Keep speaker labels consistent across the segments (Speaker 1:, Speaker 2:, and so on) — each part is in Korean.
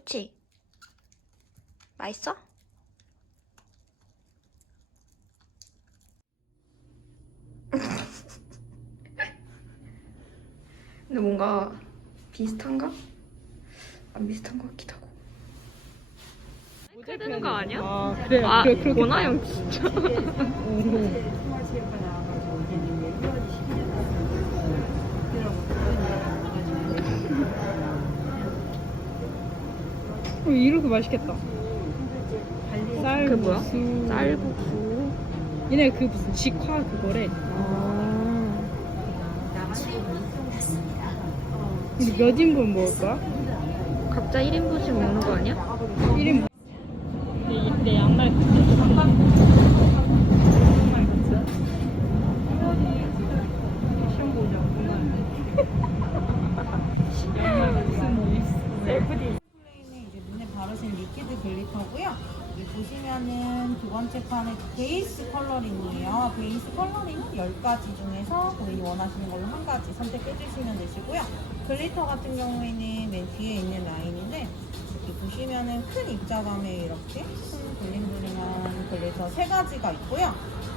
Speaker 1: 그치? 맛있어? 근데 뭔가 비슷한가? 안 비슷한 것 같기도 하고.
Speaker 2: 되는 거 아니야?
Speaker 3: 아 그래
Speaker 2: 아,
Speaker 3: 그래
Speaker 2: 원하영 진짜.
Speaker 3: 어, 이렇게 맛있겠다 쌀
Speaker 2: 그 뭐야?
Speaker 3: 무수.
Speaker 2: 쌀국수.
Speaker 3: 얘네 그 무슨 직화 그거래
Speaker 2: 아.
Speaker 3: 근데 몇 인분 먹을 거야?
Speaker 2: 각자 1인분씩 먹는 거 아니야?
Speaker 3: 1인
Speaker 4: 베이스 컬러링이에요. 베이스 컬러링은 10가지 중에서 본인이 원하시는 걸로 한 가지 선택해 주시면 되시고요. 글리터 같은 경우에는 맨 뒤에 있는 라인인데 이렇게 보시면은 큰 입자감에 이렇게 큰 블링블링한 글리터 세 가지가 있고요.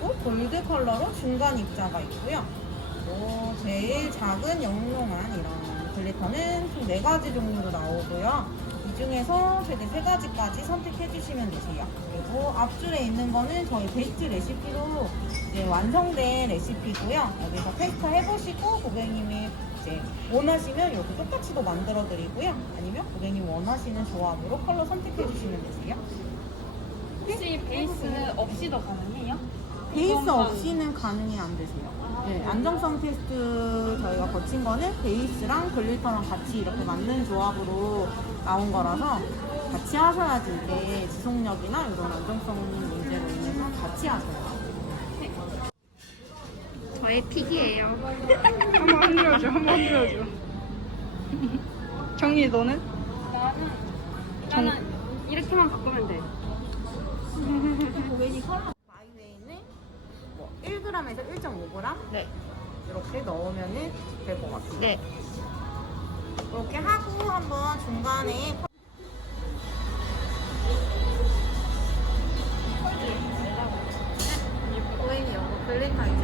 Speaker 4: 그리고 골드 컬러로 중간 입자가 있고요. 또 제일 작은 영롱한 이런 글리터는 총네 가지 종류로 나오고요. 이 중에서 최대 세 가지까지 선택해 주시면 되세요. 그리고 앞줄에 있는 거는 저희 베스트 레시피로 이제 완성된 레시피고요. 여기서 테스트 해보시고 고객님이 이제 원하시면 이렇게 똑같이도 만들어 드리고요. 아니면 고객님 원하시는 조합으로 컬러 선택해 주시면 되세요.
Speaker 5: 혹시 베이스 없이도 가능해요?
Speaker 4: 베이스 없이는 가능이 안 되세요. 네, 안정성 테스트 저희가 거친 거는 베이스랑 글리터랑 같이 이렇게 맞는 조합으로 나온 거라서 같이 하셔야지 이게 지속력이나 이런 안정성 문제로 인해서 같이 하셔야 돼요.
Speaker 1: 저의 픽이에요.
Speaker 3: 한번 흔들어줘 한번 흔들어줘 정리 너는?
Speaker 5: 나는 나는 이렇게만 바꾸면 돼.
Speaker 4: 고객님 컬러 바이웨이 1g에서 1.5g
Speaker 1: 네.
Speaker 4: 이렇게 넣으면 될 것 같아요.
Speaker 1: 네.
Speaker 4: 이렇게 하고 한번 중간에 오행이 연고 글리타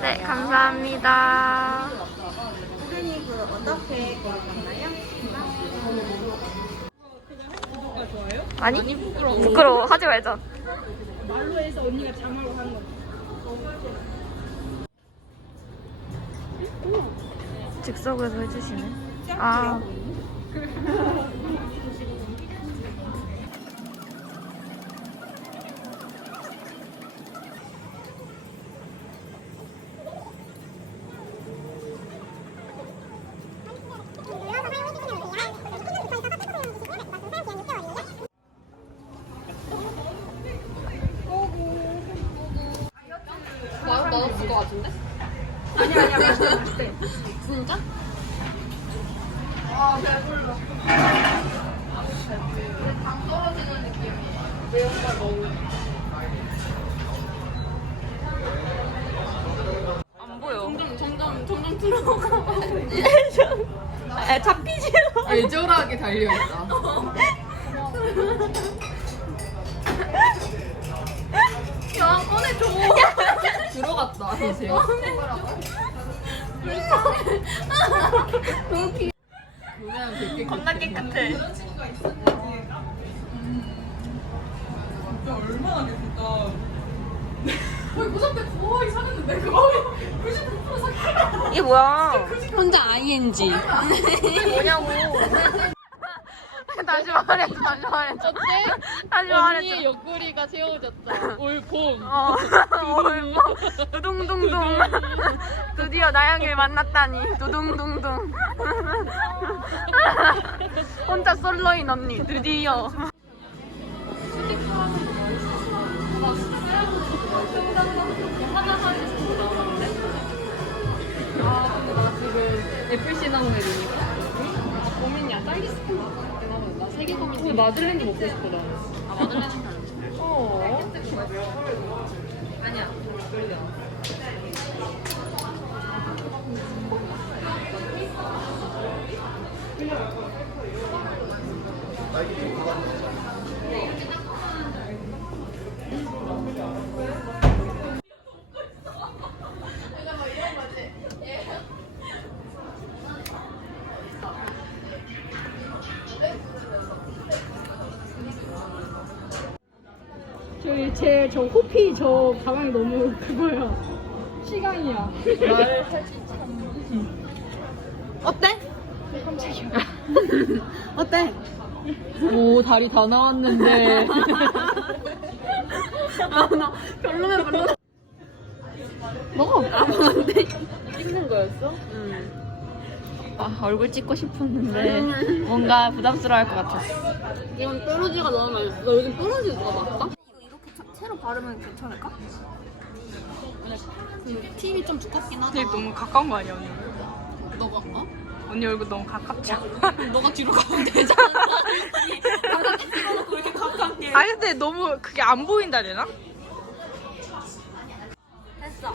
Speaker 1: 네, 감사합니다. 아니? 부끄러워. 하지 말자.
Speaker 3: 말로 해서 언니가 자막으로 하는 거
Speaker 1: 즉석에서 해주시네. 아.
Speaker 5: 진짜?
Speaker 1: 안 보여.
Speaker 5: 점점 점점 점점 들어가.
Speaker 1: 아, 잡히지 마.
Speaker 5: 애절하게 달려있다. 야, 꺼내줘. 들어갔다, 이제. 되게
Speaker 1: 겁나 깨끗해.
Speaker 5: 거의 무섭게 거의 사겠는데 그거 99% 사겠다.
Speaker 1: 이게 뭐야?
Speaker 5: 혼자 ING.
Speaker 1: 이게 뭐냐고. 다시 말해줘, 다시 말해줘.
Speaker 5: 어때?
Speaker 1: 다시
Speaker 5: 언니의
Speaker 1: 말해줘.
Speaker 5: 옆구리가 세워졌다. 올 봄.
Speaker 1: 어, 얼마. 두둥둥둥. 드디어 나영이를 만났다니. 두둥둥둥. 혼자 솔로인 언니, 드디어.
Speaker 5: 아 근데 나 지금 애플 되니까 아 고민이야 딸기 스킨 먹을 어, 마들렌도 먹고 싶어 나 아, 마들렌은 다르지 어? 아니야.
Speaker 3: 저 제 저 호피 저 가방이 너무 그거야. 시간이야.
Speaker 4: 어때? 어때? 오 다리 다 나왔는데 아나 별로면 별로 먹어 아무한데
Speaker 5: 찍는 거였어?
Speaker 2: 아, 얼굴 찍고 싶었는데 뭔가 부담스러워할 것 같았어.
Speaker 5: 이건 뾰루지가 너무 많이 너 요즘 뾰루지 누가 맞다?
Speaker 1: 바르면 괜찮을까?
Speaker 5: 팀이 좀 두껍긴 하다
Speaker 3: 되게 너무 가까운 거 아니야 언니?
Speaker 5: 너가 어?
Speaker 3: 언니 얼굴 너무 가깝지?
Speaker 5: 너가 뒤로 가면 되잖아
Speaker 3: 아니 근데 너무 그게 안 보인다 되나?
Speaker 1: 했어.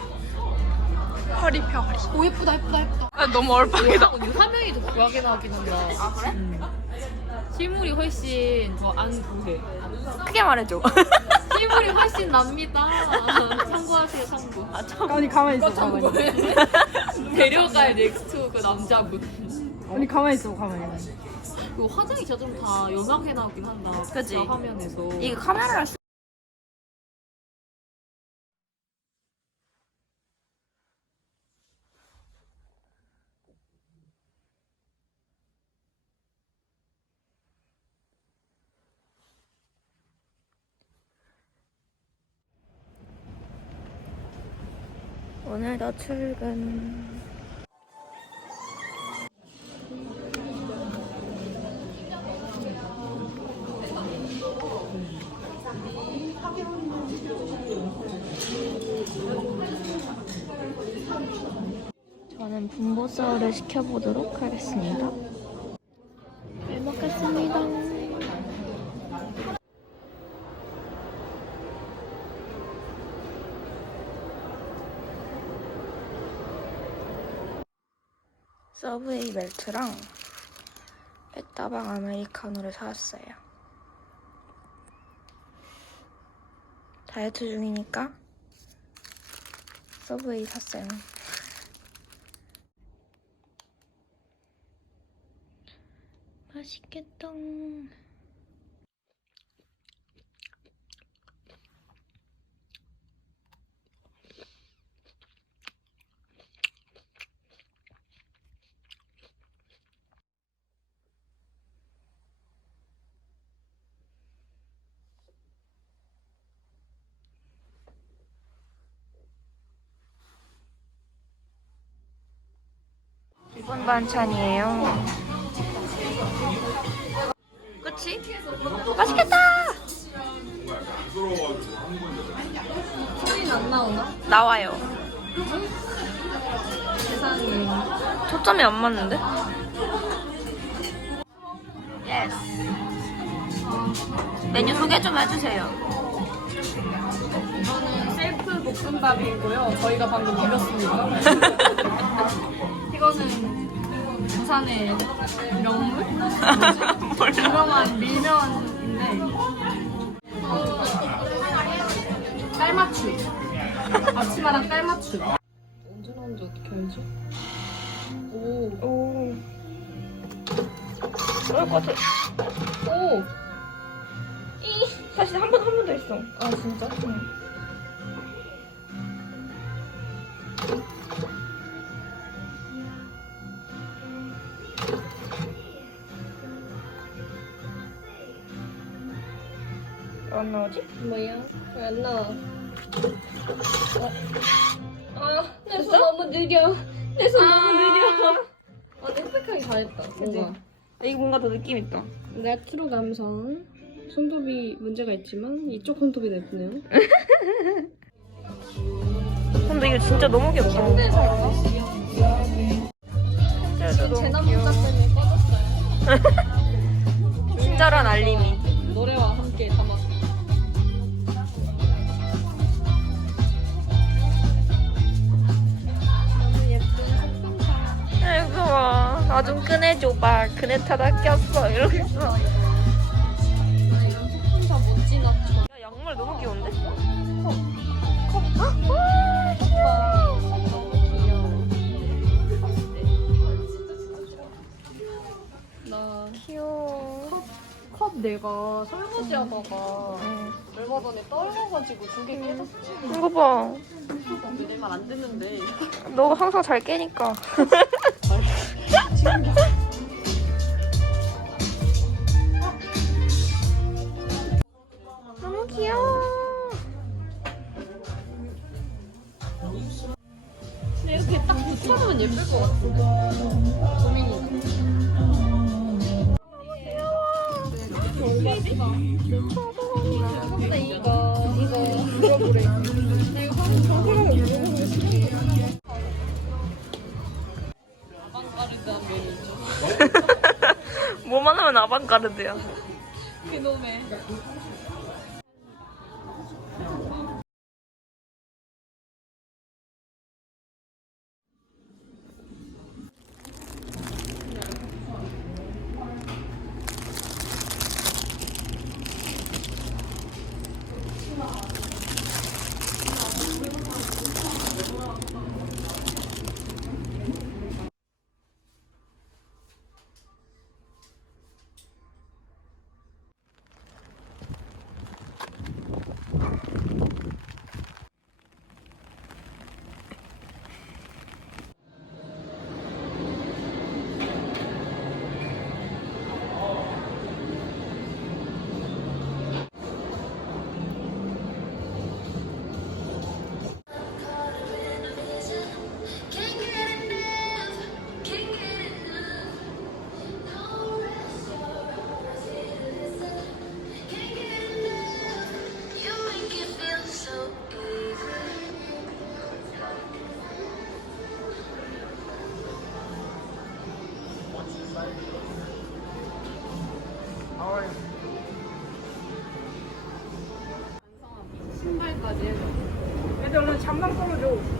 Speaker 3: 허리 펴 허리.
Speaker 5: 오 예쁘다 예쁘다 예쁘다
Speaker 3: 아, 너무 얼빵이다.
Speaker 5: 화면이 더 구하게 나오긴 한다 아 그래? 실물이 훨씬 더안 구해
Speaker 1: 크게 말해줘.
Speaker 5: 실물이 훨씬 납니다 참고하세요 참고 아
Speaker 3: 언니 가만히 있어 가만히.
Speaker 5: 데려갈 넥스트 그 남자분
Speaker 3: 언니 가만히 있어 가만히. 있어.
Speaker 5: 그 화장이 진짜 좀 다 연하게 나오긴 한다
Speaker 1: 그치?
Speaker 5: 진짜 화면에서
Speaker 1: 이게 카메라를 오늘도 출근. 저는 분보서울을 시켜보도록 하겠습니다. 서브웨이 멜트랑 에따방 아메리카노를 사왔어요. 다이어트 중이니까 서브웨이 샀어요. 맛있겠다. 반찬이에요. 그치? 맛있겠다!
Speaker 5: 소리는 안 나오나?
Speaker 1: 나와요.
Speaker 5: 세상에
Speaker 1: 초점이 안 맞는데? 예스. 메뉴 소개 좀 해주세요.
Speaker 5: 이거는 셀프 볶음밥이고요 저희가 방금 비볐습니다 이거는
Speaker 6: 부산의 명물? 유명한 밀면인데 깔맞춤 앞치마랑 깔맞춤 언제 나온지 어떻게 알지? 오,
Speaker 1: 오. 그럴 것 같아.
Speaker 6: 오!
Speaker 1: 사실 한 번 한 번 더 있어.
Speaker 6: 아 진짜?
Speaker 1: 안 나오지?
Speaker 6: 뭐야? 왜 안 나와? 어? 아, 내 손 너무 느려. 내 손 너무 느려. 아, 빽빽하게 잘했다. 뭔가.
Speaker 1: 이거 뭔가 더 느낌 있다.
Speaker 3: 레트로 감성. 손톱이 문제가 있지만 이쪽 손톱이 예쁘네요.
Speaker 1: 근데 이거 진짜 너무 귀엽다.
Speaker 6: 재난
Speaker 1: 너무 귀여워.
Speaker 6: 때문에 꺼졌어요.
Speaker 1: 친절한 알림이.
Speaker 6: 노래와 함께 담았어.
Speaker 1: 나 좀 꺼내줘봐. 그네 타다 꼈어.
Speaker 6: 지났죠.
Speaker 1: 야, 양말 너무 귀여운데?
Speaker 6: 너무 귀여워. 나
Speaker 1: 귀여워.
Speaker 6: 컵 내가 설거지 하다가
Speaker 1: 응.
Speaker 6: 얼마 전에 떨궈가지고 두 개 깨졌어.
Speaker 1: 이거 봐.
Speaker 6: 내말 안 듣는데.
Speaker 1: 너 항상 잘 깨니까. 너무 귀여워.
Speaker 6: 근데 이렇게 딱 붙여놓으면 예쁠 것 같은데. 고민이다. 이거 이거 물어보래. 이거 아방가르드한
Speaker 1: 아방가르드야.
Speaker 6: 그놈의.
Speaker 3: 애들 오늘 잠깐 끊어줘.